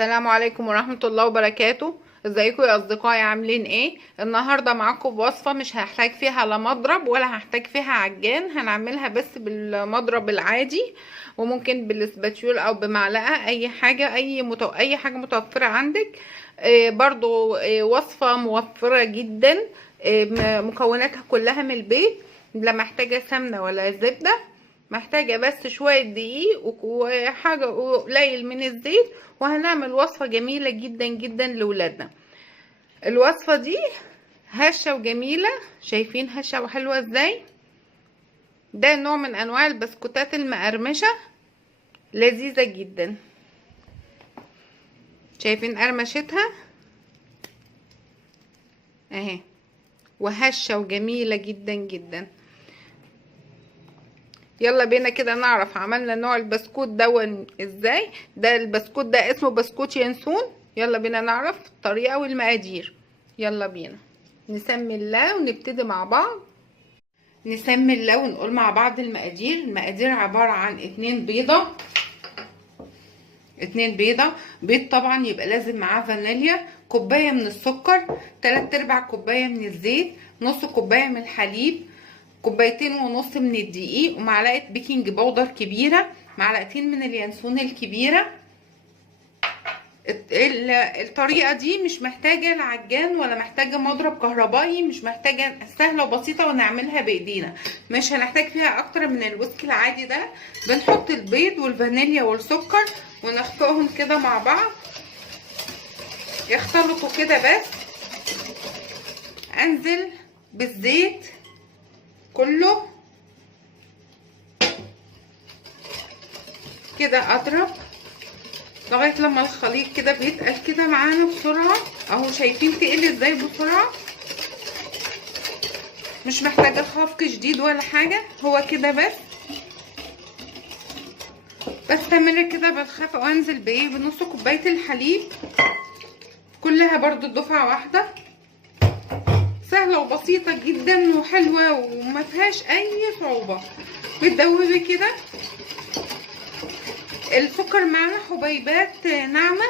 السلام عليكم ورحمة الله وبركاته. ازيكم يا اصدقائي؟ عاملين ايه؟ النهاردة معاكم بوصفة مش هحتاج فيها لا مضرب ولا هحتاج فيها عجان. هنعملها بس بالمضرب العادي، وممكن بالاسباتيول او بمعلقة، اي حاجة اي حاجة متوفرة عندك. برضو وصفة موفرة جدا. مكوناتها كلها من البيت، لا محتاجة سمنة ولا زبدة، محتاجة بس شوية دقيق وحاجة قليل من الزيت، وهنعمل وصفة جميلة جدا جدا لولادنا. الوصفة دي هشة وجميلة، شايفين هشة وحلوة ازاي؟ ده نوع من انواع البسكوتات المقرمشة، لذيذة جدا. شايفين قرمشتها اهي، وهشة وجميلة جدا جدا. يلا بينا كده نعرف عملنا نوع البسكوت ده ازاي. ده البسكوت ده اسمه بسكوت ينسون. يلا بينا نعرف الطريقة والمقادير. يلا بينا نسمي الله ونبتدي مع بعض. نسمي الله ونقول مع بعض المقادير. المقادير عبارة عن 2 بيضة. 2 بيضة. بيض طبعا يبقى لازم معاه فانيليا. كوباية من السكر، 3/4 كوباية من الزيت، نص كوباية من الحليب، 2.5 كوباية من الدقيق، ومعلقة بيكنج باودر كبيرة، معلقتين من اليانسون الكبيرة. الطريقة دي مش محتاجة العجان ولا محتاجة مضرب كهربائي، مش محتاجة، سهلة وبسيطة ونعملها بايدينا. مش هنحتاج فيها اكتر من الويسك العادي ده. بنحط البيض والفانيليا والسكر ونخفقهم كده مع بعض، يختلطوا كده. بس انزل بالزيت كله كده، اضرب لغايه لما الخليط كده بيتقل كده معانا بسرعه اهو. شايفين تقل ازاي بسرعه؟ مش محتاجه خفق شديد ولا حاجه، هو كده بس. بستمر كده بالخفق وانزل بايه، بنص كوبايه الحليب كلها برضو دفعه واحده. سهله وبسيطه جدا وحلوه وما فيهاش اي صعوبه. بتدوبي كده. السكر معانا حبيبات ناعمه،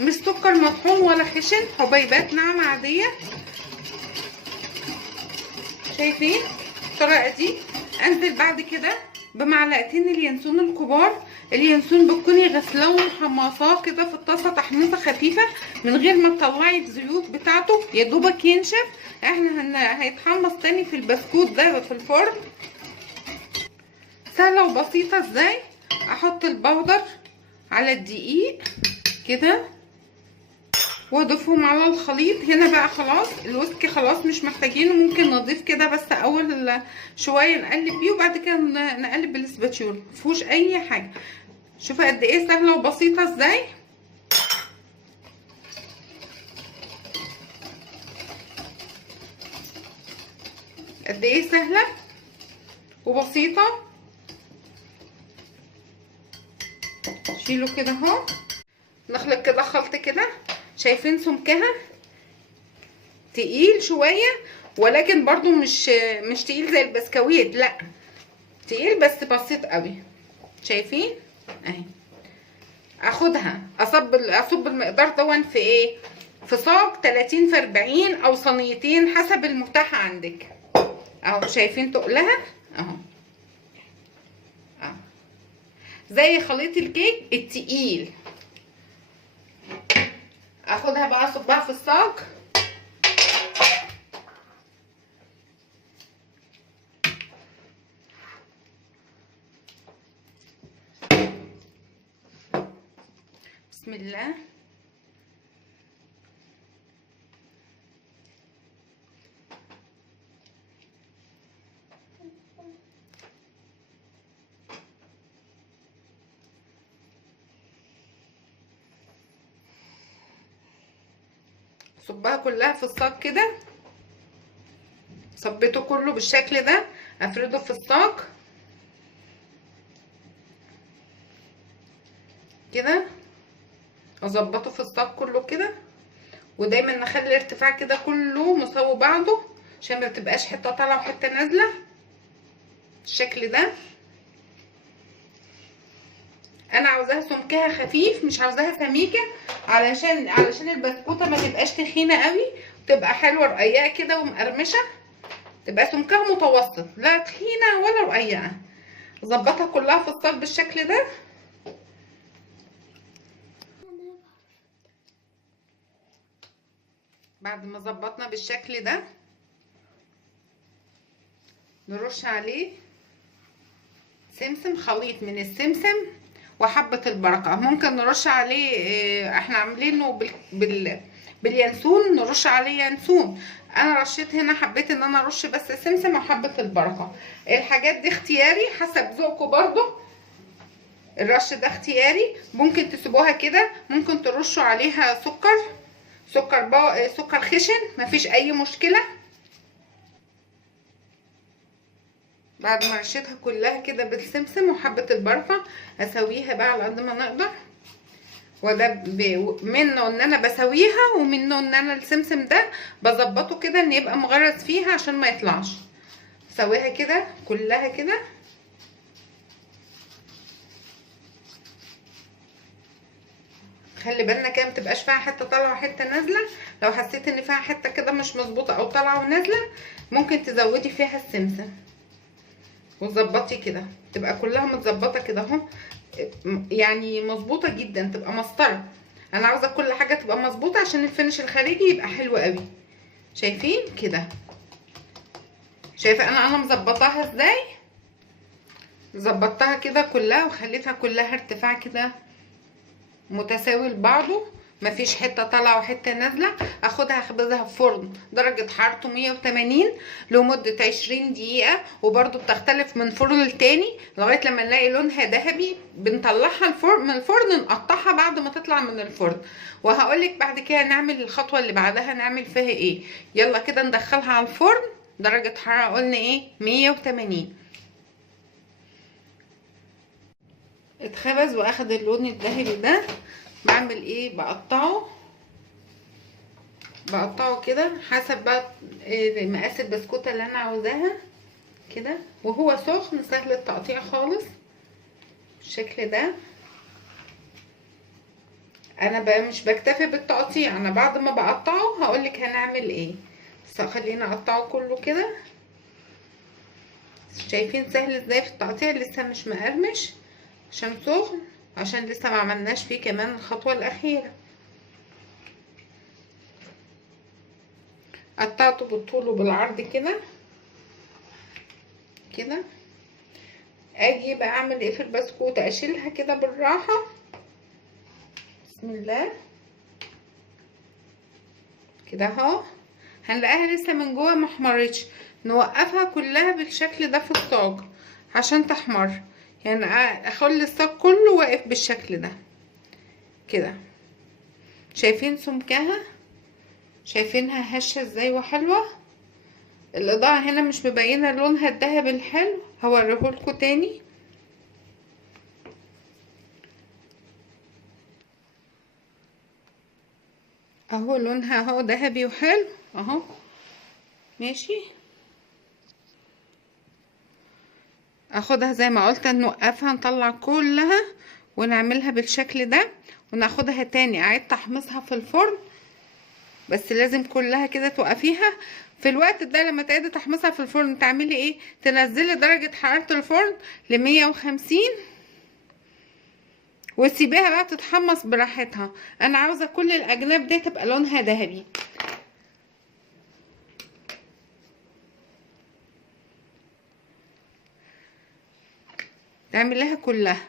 مش سكر مطحون ولا خشن، حبيبات ناعمه عاديه. شايفين الطريقه دي؟ انزل بعد كده بمعلقتين اليانسون الكبار. اليانسون بتكوني غسلاه ومحمصاه كده في الطاسه تحميصه خفيفه من غير ما تطلعي الزيوت بتاعته، يا دوبك ينشف. احنا هيتحمص تاني في البسكوت ده في الفرن. سهله وبسيطه ازاي. احط البودر على الدقيق كده واضيفهم على الخليط. هنا بقى خلاص الويسك خلاص مش محتاجينه، ممكن نضيف كده بس اول شويه نقلب بيه، وبعد كده نقلب بالاسباتيول، مفيهوش اي حاجه. شوفوا قد ايه سهله وبسيطه ازاي. قد ايه سهله وبسيطه. شيلوا كده اهو، نخلط كده خلط كده. شايفين سمكها تقيل شويه، ولكن برضو مش تقيل زي البسكويت، لا تقيل بس بسيط قوي. شايفين اهي. اخدها اصب المقدار دون في ايه، في صاج 30 في 40 او صينيتين حسب المتاح عندك اهو. شايفين تقلها اهو، زي خليط الكيك التقيل. اخدها بقى اصبها في الصاج. بسم الله. صبها كلها في الصاج كده. صبيته كله بالشكل ده، افرده في الصاج كده، اظبطه في الصاج كله كده. ودايما نخلي الارتفاع كده كله مساوي بعضه عشان ما تبقاش حته طالعه وحته نازله بالشكل ده. انا عاوزاها سمكها خفيف، مش عاوزاها سميكه، علشان البسكوته ما تبقاش تخينه قوي، تبقى حلوه رقيقه كده ومقرمشه، تبقى سمكها متوسط، لا تخينه ولا رقيقه. اظبطها كلها في الصاج بالشكل ده. بعد ما ظبطنا بالشكل ده نرش عليه سمسم، خليط من السمسم وحبة البركة. ممكن نرش عليه احنا عاملينه باليانسون، نرش عليه ينسون. انا رشيت هنا، حبيت ان انا ارش بس سمسم وحبة البركة. الحاجات دي اختياري حسب ذوقكم برضو، الرش ده اختياري. ممكن تسيبوها كده، ممكن ترشوا عليها سكر خشن، مفيش اي مشكلة. بعد ما رشيتها كلها كده بالسمسم وحبة البركة، اسويها بقى على قد ما نقدر. وده منه ان انا بسويها، ومنه ان انا السمسم ده بظبطه كده ان يبقى مغرز فيها عشان ما يطلعش. اسويها كده كلها كده. خلي بالنا كده متبقاش فيها حته طالعه وحته نازله. لو حسيت ان فيها حته كده مش مظبوطه او طالعه ونازله، ممكن تزودي فيها السمسم وتظبطي كده، تبقى كلها متظبطه كده اهو، يعني مظبوطه جدا، تبقى مسطره. انا عاوزه كل حاجه تبقى مظبوطه عشان الفينش الخارجي يبقى حلو قوي. شايفين كده؟ شايفه انا مظبطاها ازاي؟ ظبطتها كده كلها وخليتها كلها ارتفاع كده متساوي لبعضه، مفيش حته طالعه وحته نازله. اخدها اخبزها في فرن درجه حرارته 180 لمده 20 دقيقه، وبرده بتختلف من فرن لتاني لغايه لما نلاقي لونها ذهبي. بنطلعها من الفرن نقطعها بعد ما تطلع من الفرن، وهقولك بعد كده نعمل الخطوه اللي بعدها نعمل فيها ايه. يلا كده ندخلها على الفرن درجه حراره قلنا ايه 180. اتخبز واخد اللون الذهبي ده. بعمل ايه؟ بقطعه كده حسب بقى مقاس البسكوته اللي انا عاوزاها كده، وهو سخن سهل التقطيع خالص بالشكل ده. انا بقى مش بكتفي بالتقطيع، انا بعد ما بقطعه هقولك هنعمل ايه، بس خلينا اقطعه كله كده. شايفين سهل ازاي في التقطيع؟ لسه مش مقرمش عشان سخن، عشان لسه ما عملناش فيه كمان الخطوه الاخيره. قطعته بالطول وبالعرض كده كده. اجي بقى اعمل ايه في البسكوته؟ اشيلها كده بالراحه، بسم الله كده اهو. هنلاقيها لسه من جوه ما احمرتش، نوقفها كلها بالشكل ده في الصاج عشان تحمر، يعني اخلي الصاج كله واقف بالشكل ده كده. شايفين سمكها؟ شايفينها هشه ازاي وحلوه؟ الاضاءه هنا مش مبينه لونها الذهبي الحلو، هوريهولكوا تاني. اهو لونها اهو ذهبي وحلو اهو ماشي. اخدها زي ما قلت نوقفها، نطلع كلها ونعملها بالشكل ده، وناخدها تاني اعيد تحميصها في الفرن. بس لازم كلها كده توقفيها في الوقت ده. لما تعيدي تحميصها في الفرن تعملي ايه؟ تنزلي درجة حرارة الفرن ل150 وتسيبيها بقى تتحمص براحتها. انا عاوزة كل الاجناب دي تبقى لونها ذهبي. تعمليها كلها.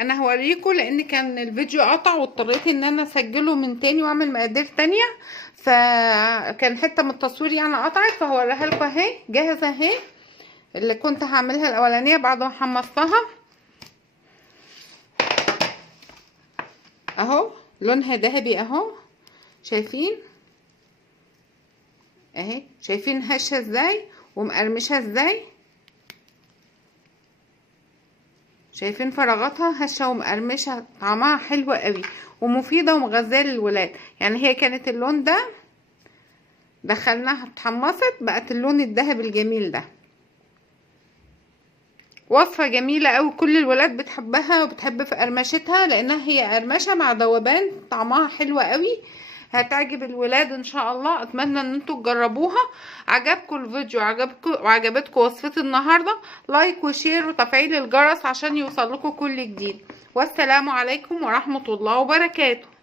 انا هوريكم لان كان الفيديو قطع واضطريت ان انا اسجله من تاني واعمل مقادير تانية، فكان حته من التصوير يعني قطعت، فهوريها لكم اهي جاهزه اهي. اللي كنت هعملها الاولانيه بعد ما حمصتها اهو لونها ذهبي اهو. شايفين اهي؟ شايفين هشه ازاي ومقرمشه ازاي؟ شايفين فراغاتها هشه ومقرمشه، طعمها حلو قوي ومفيده ومغذيه للولاد. يعني هي كانت اللون ده، دخلناها اتحمصت بقت اللون الذهبي الجميل ده. وصفة جميلة قوي، كل الولاد بتحبها وبتحب في قرمشتها، لانها هي قرمشة مع ذوبان، طعمها حلو قوي، هتعجب الولاد ان شاء الله. اتمنى ان انتوا تجربوها. عجبكم الفيديو وعجبتكم وصفة النهاردة، لايك وشير وتفعيل الجرس عشان يوصلكوا كل جديد. والسلام عليكم ورحمة الله وبركاته.